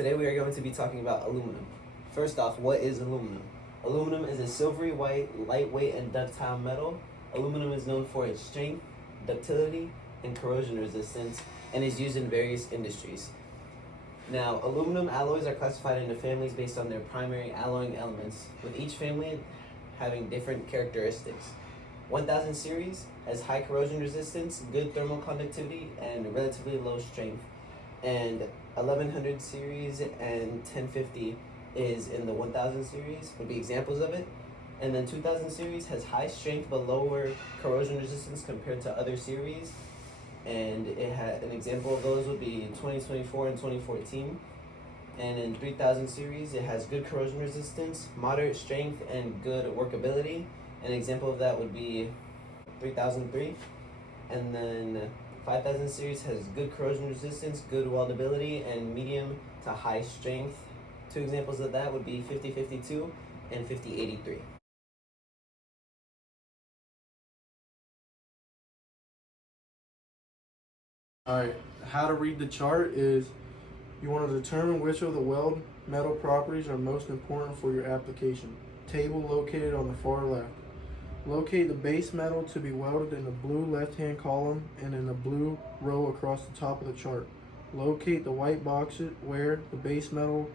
Today we are going to be talking about aluminum. First off, what is aluminum? Aluminum is a silvery white, lightweight, and ductile metal. Aluminum is known for its strength, ductility, and corrosion resistance, and is used in various industries. Now, aluminum alloys are classified into families based on their primary alloying elements, with each family having different characteristics. 1000 series has high corrosion resistance, good thermal conductivity, and relatively low strength. And 1100 series and 1050 is in the 1000 series, would be examples of it. And then 2000 series has high strength but lower corrosion resistance compared to other series. And it had an example of those would be 2024 and 2014. And in 3000 series, it has good corrosion resistance, moderate strength, and good workability. An example of that would be 3003. And then 5000 series has good corrosion resistance, good weldability, and medium to high strength. Two examples of that would be 5052 and 5083. Alright, how to read the chart is you want to determine which of the weld metal properties are most important for your application. Table located on the far left. Locate the base metal to be welded in the blue left-hand column and in the blue row across the top of the chart. Locate the white boxes where the base metal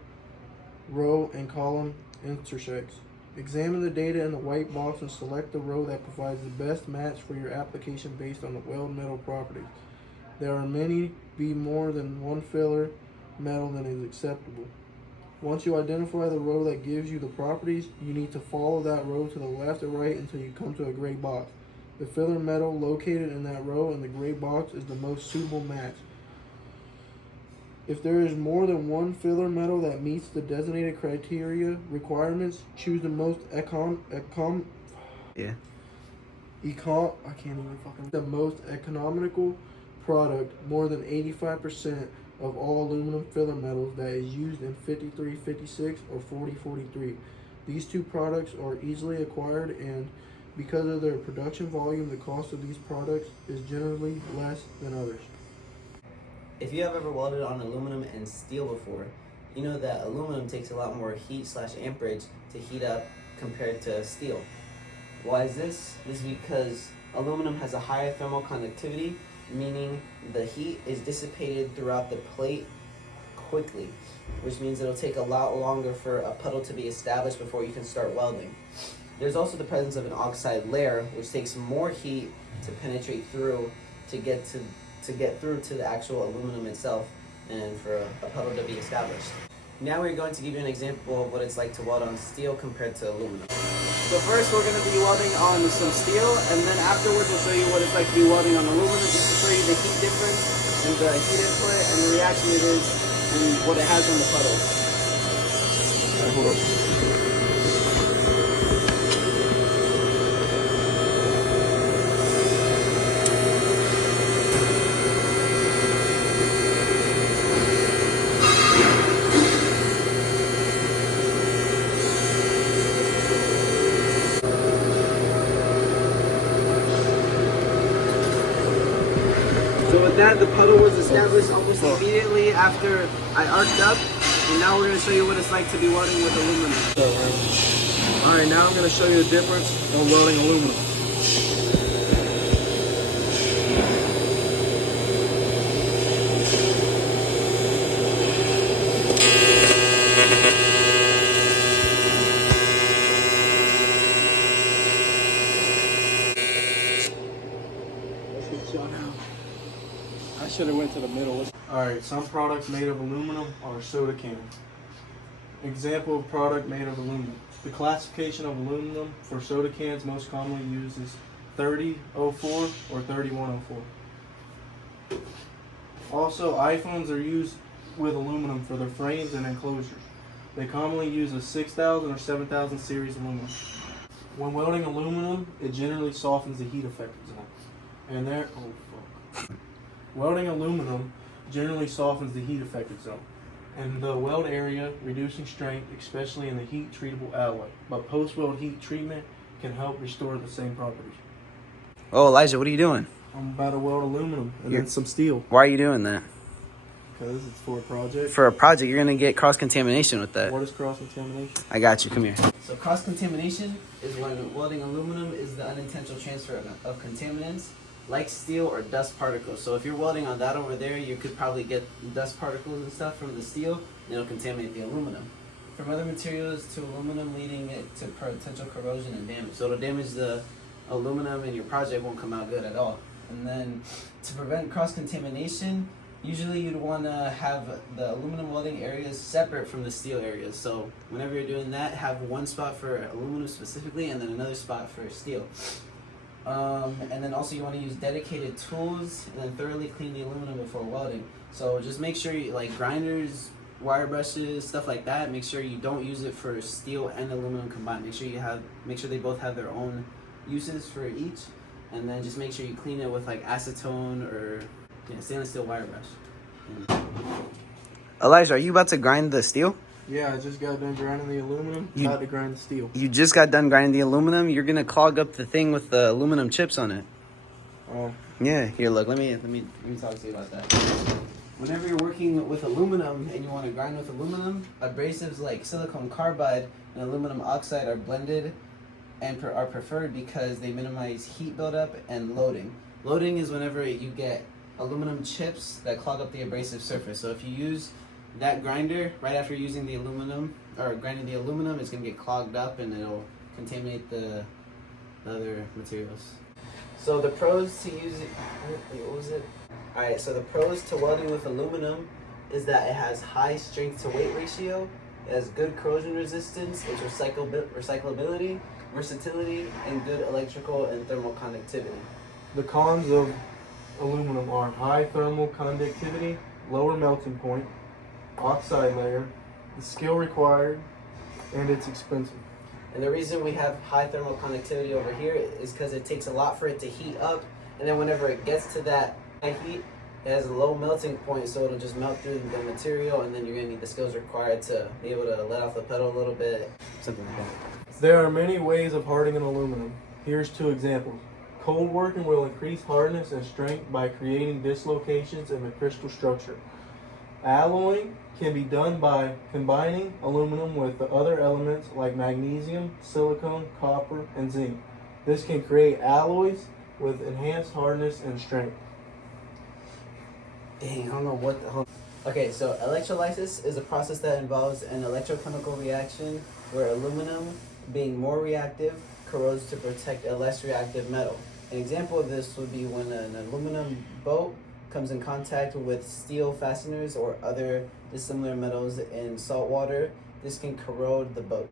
row and column intersects. Examine the data in the white box and select the row that provides the best match for your application based on the weld metal properties. There are many be more than one filler metal than is acceptable. Once you identify the row that gives you the properties, you need to follow that row to the left or right until you come to a gray box. The filler metal located in that row in the gray box is the most suitable match. If there is more than one filler metal that meets the designated criteria requirements, choose the most economical product. More than 85% of all aluminum filler metals that is used in 5356 or 4043. These two products are easily acquired, and because of their production volume, the cost of these products is generally less than others. If you have ever welded on aluminum and steel before, you know that aluminum takes a lot more heat/amperage to heat up compared to steel. Why is this? This is because aluminum has a higher thermal conductivity, meaning the heat is dissipated throughout the plate quickly, which means it'll take a lot longer for a puddle to be established before you can start welding. There's also the presence of an oxide layer, which takes more heat to penetrate through to get through to the actual aluminum itself and for a puddle to be established. Now we're going to give you an example of what it's like to weld on steel compared to aluminum. So first we're going to be welding on some steel, and then afterwards we'll show you what it's like to be welding on aluminum, just to show you the heat difference and the heat input and the reaction it is and what it has on the puddles. Alright, hold on. So with that, the puddle was established almost immediately after I arced up, and now we're going to show you what it's like to be welding with aluminum. Alright, now I'm going to show you the difference on welding aluminum. I should have went to the middle. Alright, some products made of aluminum are soda cans. Example of product made of aluminum. The classification of aluminum for soda cans most commonly used is 3004 or 3104. Also, iPhones are used with aluminum for their frames and enclosures. They commonly use a 6000 or 7000 series aluminum. When welding aluminum, it generally softens the heat affected zone. Welding aluminum generally softens the heat affected zone and the weld area, reducing strength, especially in the heat treatable alloy. But post-weld heat treatment can help restore the same properties. Oh, Elijah, what are you doing? I'm about to weld aluminum and then some steel. Why are you doing that? Because it's for a project. For a project, you're gonna get cross-contamination with that. What is cross-contamination? I got you. Come here. So cross-contamination is when welding aluminum is the unintentional transfer of contaminants like steel or dust particles. So if you're welding on that over there, you could probably get dust particles and stuff from the steel, and it'll contaminate the aluminum. From other materials to aluminum, leading it to potential corrosion and damage. So it'll damage the aluminum, and your project won't come out good at all. And then to prevent cross-contamination, usually you'd want to have the aluminum welding areas separate from the steel areas. So whenever you're doing that, have one spot for aluminum specifically and then another spot for steel. And then also you want to use dedicated tools and then thoroughly clean the aluminum before welding. So just make sure you, like grinders, wire brushes, stuff like that, make sure you don't use it for steel and aluminum combined. Make sure they both have their own uses for each. And then just make sure you clean it with like acetone or stainless steel wire brush. Elijah, are you about to grind the steel? Yeah, I just got done grinding the aluminum. About to grind the steel. You just got done grinding the aluminum? You're gonna clog up the thing with the aluminum chips on it. Oh. Yeah, here, look, let me talk to you about that. Whenever you're working with aluminum and you want to grind with aluminum, abrasives like silicon carbide and aluminum oxide are blended and are preferred because they minimize heat buildup and loading. Loading is whenever you get aluminum chips that clog up the abrasive surface. So if you use that grinder right after using the aluminum or grinding the aluminum, it's gonna get clogged up and it'll contaminate the other materials. So the pros to use it, what was it? Alright, so the pros to welding with aluminum is that it has high strength to weight ratio, it has good corrosion resistance, its recyclability, versatility, and good electrical and thermal conductivity. The cons of aluminum are high thermal conductivity, lower melting point, oxide layer, the skill required, and it's expensive. And the reason we have high thermal conductivity over here is because it takes a lot for it to heat up, and then whenever it gets to that high heat, it has a low melting point, so it'll just melt through the material, and then you're going to need the skills required to be able to let off the pedal a little bit, something like that. There are many ways of hardening aluminum. Here's 2 examples. Cold working will increase hardness and strength by creating dislocations in the crystal structure. Alloying can be done by combining aluminum with the other elements like magnesium, silicone, copper, and zinc. This can create alloys with enhanced hardness and strength. Dang, I don't know what the hell. Okay, so electrolysis is a process that involves an electrochemical reaction where aluminum, being more reactive, corrodes to protect a less reactive metal. An example of this would be when an aluminum boat comes in contact with steel fasteners or other dissimilar metals in salt water. This can corrode the boat.